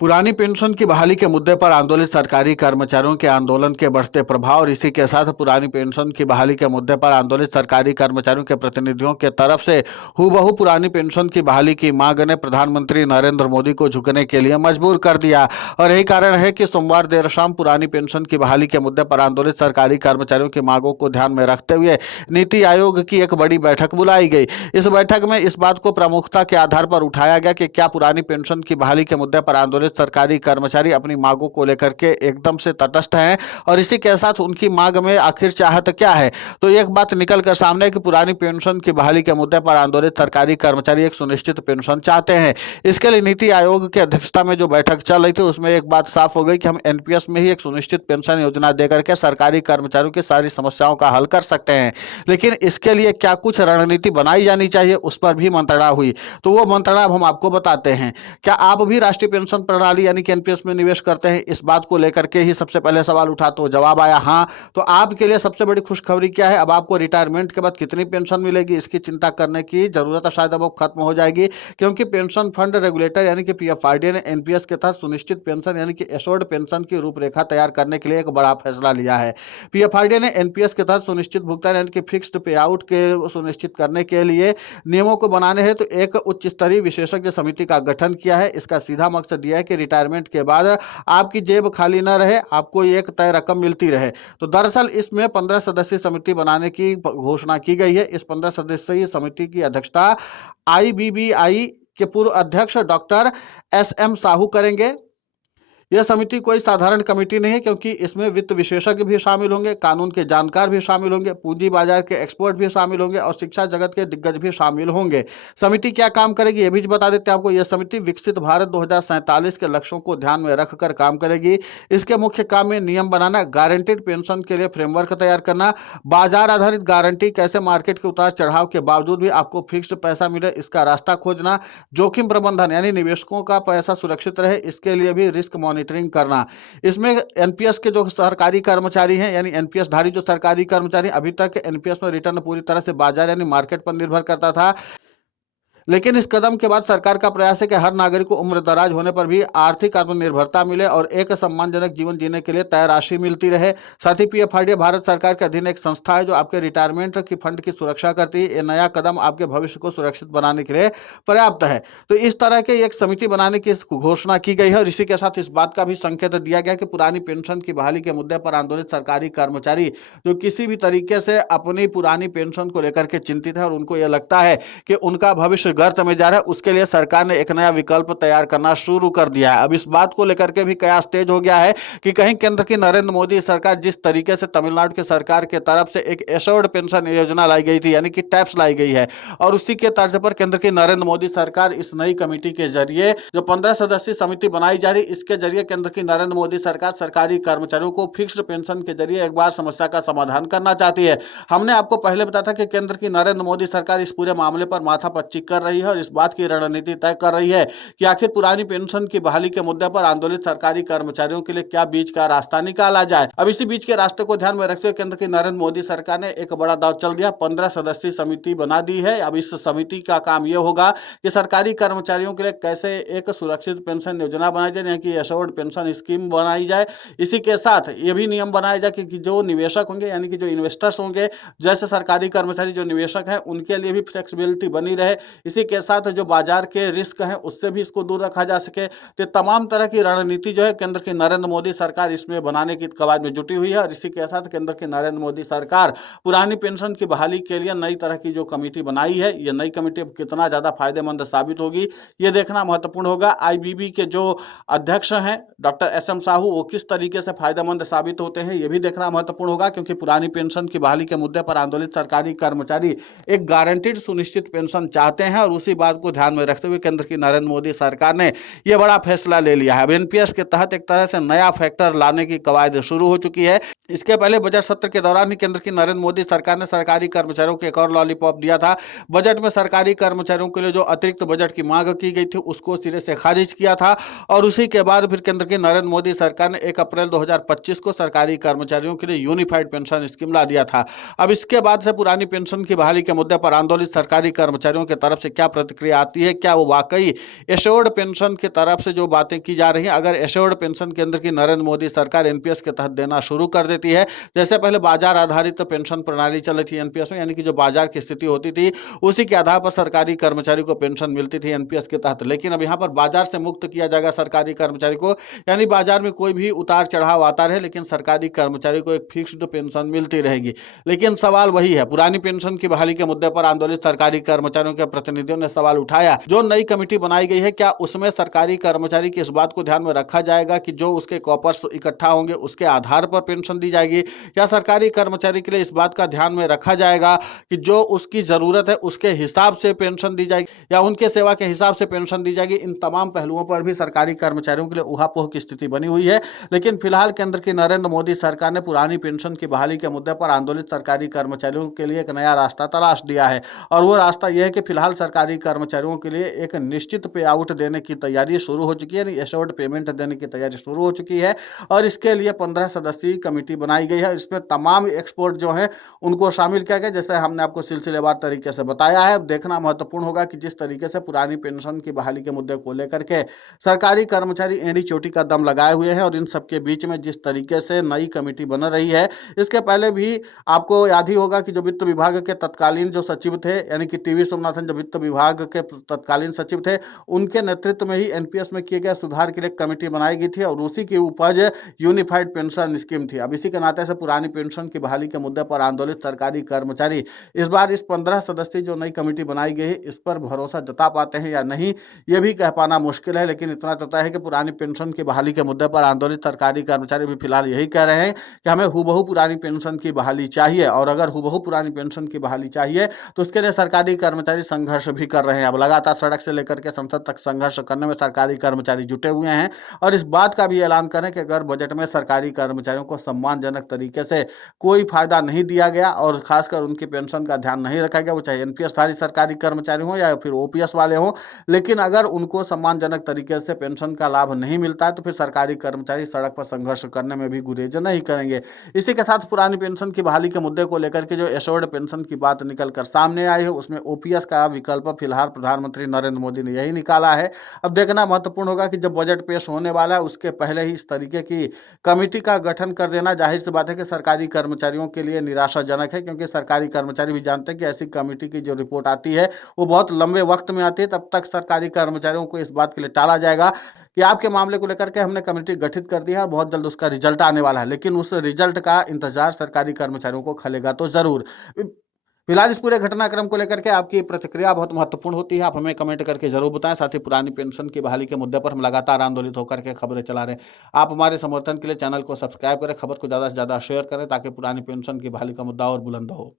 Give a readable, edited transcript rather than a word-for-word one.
पुरानी पेंशन की बहाली के मुद्दे पर आंदोलित सरकारी कर्मचारियों के आंदोलन के बढ़ते प्रभाव और इसी के साथ पुरानी पेंशन की बहाली के मुद्दे पर आंदोलित सरकारी कर्मचारियों के प्रतिनिधियों के तरफ से हूबहू पुरानी पेंशन की बहाली की मांग ने प्रधानमंत्री नरेंद्र मोदी को झुकने के लिए मजबूर कर दिया। और यही कारण है कि सोमवार देर शाम पुरानी पेंशन की बहाली के मुद्दे पर आंदोलित सरकारी कर्मचारियों की मांगों को ध्यान में रखते हुए नीति आयोग की एक बड़ी बैठक बुलाई गई। इस बैठक में इस बात को प्रमुखता के आधार पर उठाया गया कि क्या पुरानी पेंशन की बहाली के मुद्दे पर आंदोलित सरकारी कर्मचारी अपनी मांगों को लेकर के एकदम से तटस्थ हैं और इसी के साथ उनकी मांग में आखिर चाहत क्या है। तो एक बात निकल कर सामने है कि पुरानी पेंशन की बहाली के मुद्दे पर आंदोलित सरकारी कर्मचारी एक सुनिश्चित पेंशन चाहते हैं। इसके लिए नीति आयोग की अध्यक्षता में जो बैठक चल रही थी उसमें एक बात साफ हो गई कि हम एनपीएस में ही एक सुनिश्चित पेंशन योजना देकर के सरकारी कर्मचारियों की सारी समस्याओं का हल कर सकते हैं। लेकिन इसके लिए क्या कुछ रणनीति बनाई जानी चाहिए, उस पर भी मंत्रणा हुई। तो वो मंत्रणा अब हम आपको बताते हैं। क्या आप भी राष्ट्रीय पेंशन प्रणाली यानी कि एनपीएस में निवेश करते हैं? इस बात को लेकर के ही सबसे पहले सवाल उठा तो जवाब आया हाँ। तो आपके लिए सबसे बड़ी खुशखबरी क्या है? अब आपको रिटायरमेंट के बाद कितनी पेंशन मिलेगी इसकी चिंता करने की जरूरत शायद अब वो खत्म हो जाएगी, क्योंकि पेंशन फंड रेगुलेटर यानी कि पीएफआरडीए ने एनपीएस के तहत सुनिश्चित पेंशन यानी कि एश्योर्ड पेंशन की रूपरेखा तैयार करने के लिए एक बड़ा फैसला लिया है। पीएफआरडीए ने एनपीएस के तहत सुनिश्चित भुगतान यानी कि फिक्स्ड पे आउट के सुनिश्चित करने के लिए नियमों को बनाने हेतु तो एक उच्च स्तरीय विशेषज्ञ समिति का गठन किया है। इसका सीधा मकसद यह है कि रिटायरमेंट के बाद आपकी जेब खाली न रहे, आपको एक तय रकम मिलती रहे। तो दरअसल इसमें 15 सदस्यीय समिति बनाने की घोषणा की गई है। इस 15 सदस्यीय समिति की अध्यक्षता आईबीबीआई के पूर्व अध्यक्ष डॉक्टर एसएम साहू करेंगे। यह समिति कोई साधारण कमेटी नहीं है, क्योंकि इसमें वित्त विशेषज्ञ भी शामिल होंगे, कानून के जानकार भी शामिल होंगे, पूंजी बाजार के एक्सपर्ट भी शामिल होंगे और शिक्षा जगत के दिग्गज भी शामिल होंगे। समिति क्या काम करेगी ये भी बता देते हैं आपको। यह समिति विकसित भारत 2047 के लक्ष्यों को ध्यान में रखकर काम करेगी। इसके मुख्य काम में नियम बनाना, गारंटीड पेंशन के लिए फ्रेमवर्क तैयार करना, बाजार आधारित गारंटी, कैसे मार्केट के उतार चढ़ाव के बावजूद भी आपको फिक्स्ड पैसा मिले इसका रास्ता खोजना, जोखिम प्रबंधन यानी निवेशकों का पैसा सुरक्षित रहे इसके लिए भी रिस्क मॉनिटरिंग करना। इसमें एनपीएस के जो सरकारी कर्मचारी हैं यानी एनपीएस धारी जो सरकारी कर्मचारी, अभी तक एनपीएस में रिटर्न पूरी तरह से बाजार यानी मार्केट पर निर्भर करता था, लेकिन इस कदम के बाद सरकार का प्रयास है कि हर नागरिक को उम्र दराज होने पर भी आर्थिक आत्मनिर्भरता मिले और एक सम्मानजनक जीवन जीने के लिए तय राशि मिलती रहे। साथ ही पीएफआरडीए भारत सरकार के अधीन एक संस्था है जो आपके रिटायरमेंट की फंड की सुरक्षा करती है। ये नया कदम आपके भविष्य को सुरक्षित बनाने के लिए पर्याप्त है। तो इस तरह के एक समिति बनाने की घोषणा की गई है और इसी के साथ इस बात का भी संकेत दिया गया कि पुरानी पेंशन की बहाली के मुद्दे पर आंदोलित सरकारी कर्मचारी जो किसी भी तरीके से अपनी पुरानी पेंशन को लेकर के चिंतित है और उनको यह लगता है कि उनका भविष्य गर्त में जा रहा है, उसके लिए सरकार ने एक नया विकल्प तैयार करना शुरू कर दिया है। अब इस बात को लेकर के भी कयास तेज हो गया है कि कहीं केंद्र की नरेंद्र मोदी सरकार जिस तरीके से तमिलनाडु की सरकार के तरफ से एक एश्योर्ड पेंशन योजना लाई गई थी यानी कि टैप्स लाई गई है, और उसी के तर्ज पर केंद्र की नरेंद्र मोदी सरकार इस नई कमेटी के जरिए जो 15 सदस्यीय समिति बनाई जा रही, इसके जरिए केंद्र की नरेंद्र मोदी सरकार सरकारी कर्मचारियों को फिक्स्ड पेंशन के जरिए एक बार समस्या का समाधान करना चाहती है। हमने आपको पहले बताया था कि केंद्र की नरेंद्र मोदी सरकार इस पूरे मामले पर माथापच्ची कर रही है और इस बात की रणनीति तय कर रही है कि आखिर पुरानी पेंशन की बहाली के मुद्दे पर आंदोलित सरकारी कर्मचारियों के लिए क्या बीच का रास्ता निकाला जाए। अब इसी बीच के रास्ते को ध्यान में रखते हुए केंद्र की नरेंद्र मोदी सरकार ने एक बड़ा दांव चल दिया, 15 सदस्यीय समिति बना दी है। अब इस समिति का काम यह होगा कि सरकारी कर्मचारियों के लिए कैसे एक सुरक्षित पेंशन योजना बनाई जाए यानी कि एश्योर्ड पेंशन स्कीम बनाई जाए। इसी के साथ ये भी नियम बनाया जाए कि जो निवेशक होंगे यानी कि जो इन्वेस्टर्स होंगे, जैसे सरकारी कर्मचारी जो निवेशक हैं उनके लिए भी फ्लेक्सिबिलिटी बनी रहे। इसी के साथ जो बाजार के रिस्क हैं उससे भी इसको दूर रखा जा सके। तो तमाम तरह की रणनीति जो है केंद्र की नरेंद्र मोदी सरकार इसमें बनाने की कवायद में जुटी हुई है और इसी के साथ केंद्र की नरेंद्र मोदी सरकार पुरानी पेंशन की बहाली के लिए नई तरह की जो कमेटी बनाई है, ये नई कमेटी कितना ज्यादा फायदेमंद साबित होगी ये देखना महत्वपूर्ण होगा। आईबीबी के जो अध्यक्ष हैं डॉक्टर एसएम साहू, वो किस तरीके से फायदेमंद साबित होते हैं ये भी देखना महत्वपूर्ण होगा, क्योंकि पुरानी पेंशन की बहाली के मुद्दे पर आंदोलित सरकारी कर्मचारी एक गारंटीड सुनिश्चित पेंशन चाहते हैं और उसी बात को ध्यान में रखते हुए केंद्र की नरेंद्र मोदी सरकार ने यह बड़ा फैसला ले लिया है। अब एनपीएस के तहत एक तरह से नया फैक्टर लाने की कवायद शुरू हो चुकी है। इसके पहले बजट सत्र के दौरान ही केंद्र की नरेंद्र मोदी सरकार ने सरकारी कर्मचारियों को एक और लॉलीपॉप दिया था। बजट में सरकारी कर्मचारियों के लिए जो अतिरिक्त बजट की मांग की गई थी उसको सिरे से खारिज किया था और उसी के बाद फिर केंद्र की नरेंद्र मोदी सरकार ने 1 अप्रैल 2025 को सरकारी कर्मचारियों के लिए यूनिफाइड पेंशन स्कीम ला दिया था। अब इसके बाद से पुरानी पेंशन की बहाली के मुद्दे पर आंदोलित सरकारी कर्मचारियों की तरफ से से क्या प्रतिक्रिया आती है, क्या वो वाकई एश्योर्ड पेंशन की तरफ से जो बातें की जा रही हैं, अगर एश्योर्ड पेंशन केंद्र की नरेंद्र मोदी सरकार एनपीएस के तहत देना शुरू कर देती है, जैसे पहले बाजार आधारित पेंशन प्रणाली चली थी एनपीएस में, यानी कि जो बाजार की स्थिति होती थी उसी के आधार पर सरकारी कर्मचारी को पेंशन मिलती थी एनपीएस के तहत, लेकिन अब यहाँ पर बाजार से मुक्त किया जाएगा सरकारी कर्मचारी को, यानी बाजार में कोई भी उतार चढ़ाव आता रहे लेकिन सरकारी कर्मचारी को एक फिक्स्ड पेंशन मिलती रहेगी। लेकिन सवाल वही है, पुरानी पेंशन की बहाली के मुद्दे पर आंदोलित सरकारी कर्मचारियों के प्रतिनिधियों ने सवाल उठाया, जो नई कमेटी बनाई गई है क्या उसमें सरकारी कर्मचारी की इस बात को ध्यान में रखा जाएगा कि जो उसके कॉपर्स इकट्ठा होंगे उसके आधार पर पेंशन दी जाएगी, या सरकारी कर्मचारी के लिए इस बात का ध्यान में रखा जाएगा कि जो उसकी जरूरत है उसके हिसाब से पेंशन दी जाएगी या उनके सेवा के हिसाब से पेंशन दी जाएगी। इन तमाम पहलुओं पर भी सरकारी कर्मचारियों के लिए उहापोह की स्थिति बनी हुई है। लेकिन फिलहाल केंद्र की नरेंद्र मोदी सरकार ने पुरानी पेंशन की बहाली के मुद्दे पर आंदोलित सरकारी कर्मचारियों के लिए एक नया रास्ता तलाश दिया है, और वो रास्ता यह है कि फिलहाल सरकारी कर्मचारियों के लिए एक निश्चित पे आउट देने की तैयारी शुरू हो चुकी है, यानी एश्योर्ड पेमेंट देने की तैयारी शुरू हो चुकी है। और इसके लिए 15 सदस्यीय कमेटी बनाई गई है। इसमें तमाम एक्सपर्ट जो है उनको शामिल किया गया, जैसे हमने आपको सिलसिलेवार तरीके से बताया है। देखना महत्वपूर्ण होगा कि जिस तरीके से पुरानी पेंशन की बहाली के मुद्दे को लेकर के सरकारी कर्मचारी एड़ी चोटी का दम लगाए हुए हैं, और इन सबके बीच में जिस तरीके से नई कमेटी बन रही है, इसके पहले भी आपको याद ही होगा कि जो वित्त विभाग के तत्कालीन जो सचिव थे, यानी कि टीवी सोमनाथन जो वित्त विभाग के तत्कालीन सचिव थे, उनके नेतृत्व में ही एनपीएस में किए गए सुधार के लिए कमेटी बनाई गई थी, और उसी की उपज यूनिफाइड पेंशन स्कीम थी। अब इसी के नाते से पुरानी पेंशन की बहाली के मुद्दे पर आंदोलित सरकारी कर्मचारी इस बार इस 15 सदस्यीय जो नई कमेटी बनाई गई है इस पर भरोसा जता पाते हैं या नहीं, ये भी कह पाना मुश्किल है। लेकिन इतना तय है कि पुरानी पेंशन की बहाली के मुद्दे पर आंदोलित सरकारी कर्मचारी भी फिलहाल यही कह रहे हैं कि हमें हूबहू पुरानी पेंशन की बहाली चाहिए, और अगर हूबहू पुरानी पेंशन की बहाली चाहिए तो उसके लिए सरकारी कर्मचारी संघर्ष भी कर रहे हैं। अब लगातार सड़क से लेकर के संसद तक संघर्ष करने में सरकारी कर्मचारी जुटे हुए हैं, और इस बात का भी ऐलान करें कि अगर बजट में सरकारी कर्मचारियों को सम्मानजनक तरीके से कोई फायदा नहीं दिया गया और खासकर उनकी पेंशन का ध्यान नहीं रखा गया, वो चाहे एनपीएस धारी सरकारी कर्मचारी हो या फिर ओपीएस वाले हो, लेकिन अगर उनको सम्मानजनक तरीके से पेंशन का लाभ नहीं मिलता है तो फिर सरकारी कर्मचारी सड़क पर संघर्ष करने में भी गुरेज नहीं करेंगे। इसी के साथ पुरानी पेंशन की बहाली के मुद्दे को लेकर के जो एश्योर्ड पेंशन की बात निकल कर सामने आई है, उसमें ओपीएस का विकल्प फिलहाल प्रधानमंत्री नरेंद्र मोदी ने यही निकाला है। अब देखना महत्वपूर्ण होगा कि जब बजट पेश होने वाला है उसके पहले ही इस तरीके की कमेटी का गठन कर देना जाहिर सी बात है कि सरकारी कर्मचारियों के लिए निराशाजनक है, क्योंकि सरकारी कर्मचारी भी जानते हैं कि ऐसी कमेटी की जो रिपोर्ट आती है वो बहुत लंबे वक्त में आती है। तब तक सरकारी कर्मचारियों को इस बात के लिए टाला जाएगा कि आपके मामले को लेकर के हमने कमेटी गठित कर दी है, बहुत जल्द उसका रिजल्ट आने वाला है, लेकिन उस रिजल्ट का इंतजार सरकारी कर्मचारियों को खलेगा तो जरूर। फिलहाल इस पूरे घटनाक्रम को लेकर के आपकी प्रतिक्रिया बहुत महत्वपूर्ण होती है, आप हमें कमेंट करके जरूर बताएं। साथ ही पुरानी पेंशन की बहाली के मुद्दे पर हम लगातार आंदोलित होकर के खबरें चला रहे हैं। आप हमारे समर्थन के लिए चैनल को सब्सक्राइब करें, खबर को ज़्यादा से ज़्यादा शेयर करें ताकि पुरानी पेंशन की बहाली का मुद्दा और बुलंद हो।